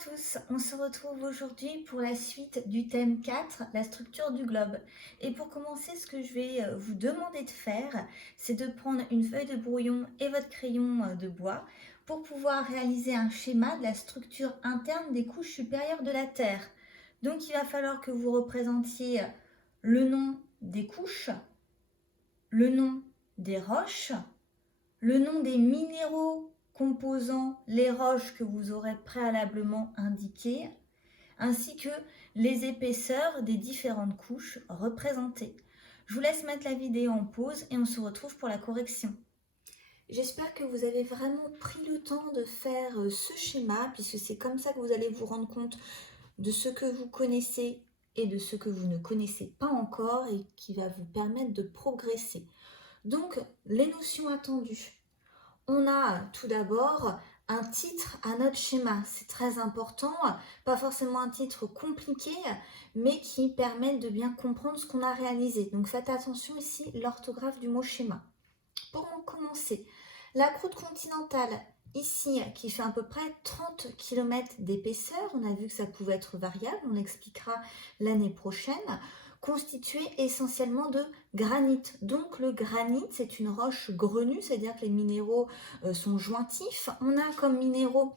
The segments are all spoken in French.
tous, on se retrouve aujourd'hui pour la suite du thème 4, la structure du globe. Et pour commencer, ce que je vais vous demander de faire, c'est de prendre une feuille de brouillon et votre crayon de bois pour pouvoir réaliser un schéma de la structure interne des couches supérieures de la Terre. Donc il va falloir que vous représentiez le nom des couches, le nom des roches, le nom des minéraux composant les roches que vous aurez préalablement indiquées, ainsi que les épaisseurs des différentes couches représentées. Je vous laisse mettre la vidéo en pause et on se retrouve pour la correction. J'espère que vous avez vraiment pris le temps de faire ce schéma, puisque c'est comme ça que vous allez vous rendre compte de ce que vous connaissez et de ce que vous ne connaissez pas encore et qui va vous permettre de progresser. Donc, les notions attendues. On a tout d'abord un titre à notre schéma, c'est très important, pas forcément un titre compliqué, mais qui permet de bien comprendre ce qu'on a réalisé. Donc faites attention ici, l'orthographe du mot schéma. Pour commencer, la croûte continentale, ici, qui fait à peu près 30 km d'épaisseur, on a vu que ça pouvait être variable, on l'expliquera l'année prochaine, constituée essentiellement de granit. Donc le granit, c'est une roche grenue, c'est-à-dire que les minéraux sont jointifs. On a comme minéraux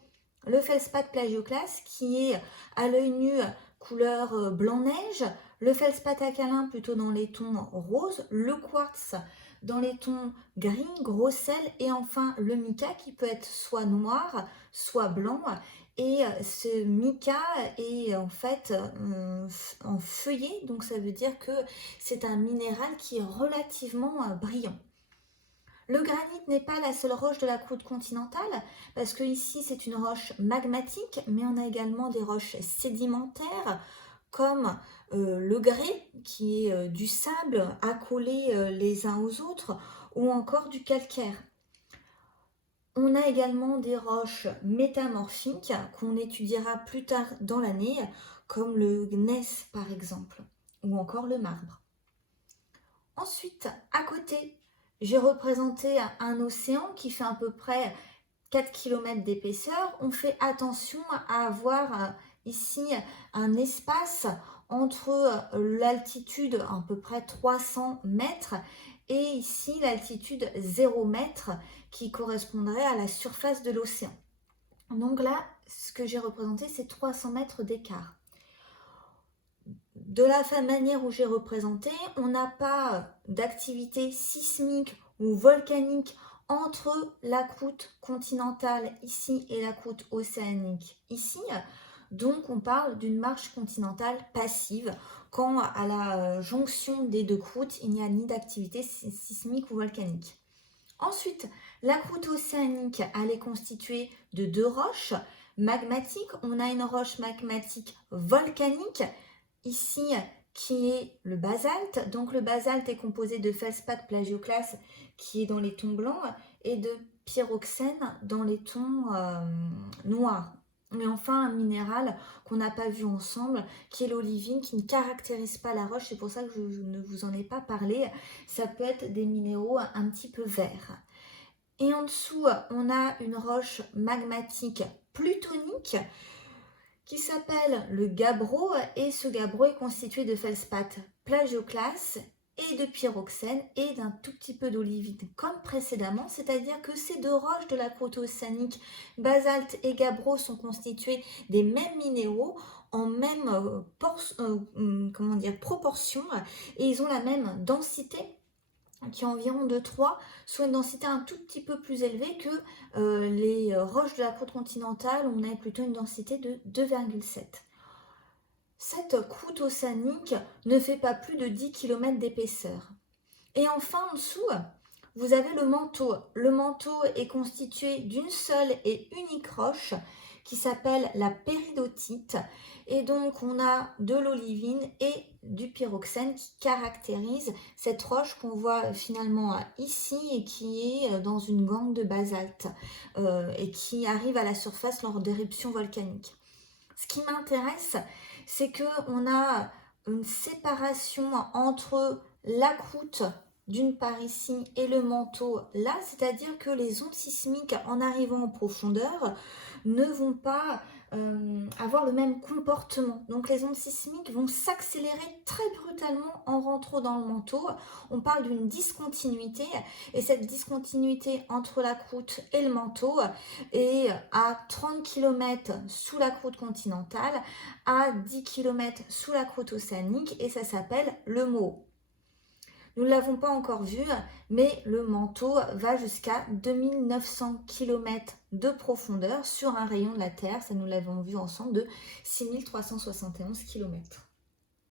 le feldspath plagioclase qui est à l'œil nu couleur blanc-neige, le feldspath alcalin plutôt dans les tons roses, le quartz dans les tons gris, gros sel, et enfin le mica qui peut être soit noir, soit blanc. Et ce mica est en fait en feuillé, donc ça veut dire que c'est un minéral qui est relativement brillant. Le granit n'est pas la seule roche de la croûte continentale, parce que ici c'est une roche magmatique, mais on a également des roches sédimentaires, comme le grès, qui est du sable accolé les uns aux autres, ou encore du calcaire. On a également des roches métamorphiques qu'on étudiera plus tard dans l'année, comme le gneiss par exemple, ou encore le marbre. Ensuite, à côté, j'ai représenté un océan qui fait à peu près 4 km d'épaisseur. On fait attention à avoir ici un espace entre l'altitude à peu près 300 mètres et ici l'altitude 0 mètre qui correspondrait à la surface de l'océan. Donc là, ce que j'ai représenté, c'est 300 mètres d'écart. De la même manière où j'ai représenté, on n'a pas d'activité sismique ou volcanique entre la croûte continentale ici et la croûte océanique ici. Donc on parle d'une marche continentale passive quand à la jonction des deux croûtes, il n'y a ni d'activité sismique ou volcanique. Ensuite, la croûte océanique, elle est constituée de deux roches magmatiques. On a une roche magmatique volcanique ici qui est le basalte. Donc le basalte est composé de feldspath plagioclase qui est dans les tons blancs et de pyroxène dans les tons noirs. Et enfin un minéral qu'on n'a pas vu ensemble qui est l'olivine qui ne caractérise pas la roche, c'est pour ça que je ne vous en ai pas parlé. Ça peut être des minéraux un petit peu verts. Et en dessous on a une roche magmatique plutonique qui s'appelle le gabbro, et ce gabbro est constitué de feldspath plagioclase et de pyroxène et d'un tout petit peu d'olivine comme précédemment, c'est-à-dire que ces deux roches de la croûte océanique, basalte et gabbro, sont constituées des mêmes minéraux en même proportion, et ils ont la même densité qui est environ de 3, soit une densité un tout petit peu plus élevée que les roches de la croûte continentale, où on a plutôt une densité de 2,7. Cette croûte océanique ne fait pas plus de 10 km d'épaisseur. Et enfin, en dessous, vous avez le manteau. Le manteau est constitué d'une seule et unique roche qui s'appelle la péridotite. Et donc, on a de l'olivine et du pyroxène qui caractérise cette roche qu'on voit finalement ici et qui est dans une gangue de basalte et qui arrive à la surface lors d'éruptions volcaniques. Ce qui m'intéresse, c'est qu'on a une séparation entre la croûte d'une part ici et le manteau là, c'est-à-dire que les ondes sismiques en arrivant en profondeur ne vont pas avoir le même comportement. Donc les ondes sismiques vont s'accélérer très brutalement en rentrant dans le manteau. On parle d'une discontinuité et cette discontinuité entre la croûte et le manteau est à 30 km sous la croûte continentale, à 10 km sous la croûte océanique et ça s'appelle le MOO. Nous ne l'avons pas encore vu, mais le manteau va jusqu'à 2900 km de profondeur sur un rayon de la Terre. Ça, nous l'avons vu ensemble de 6371 km.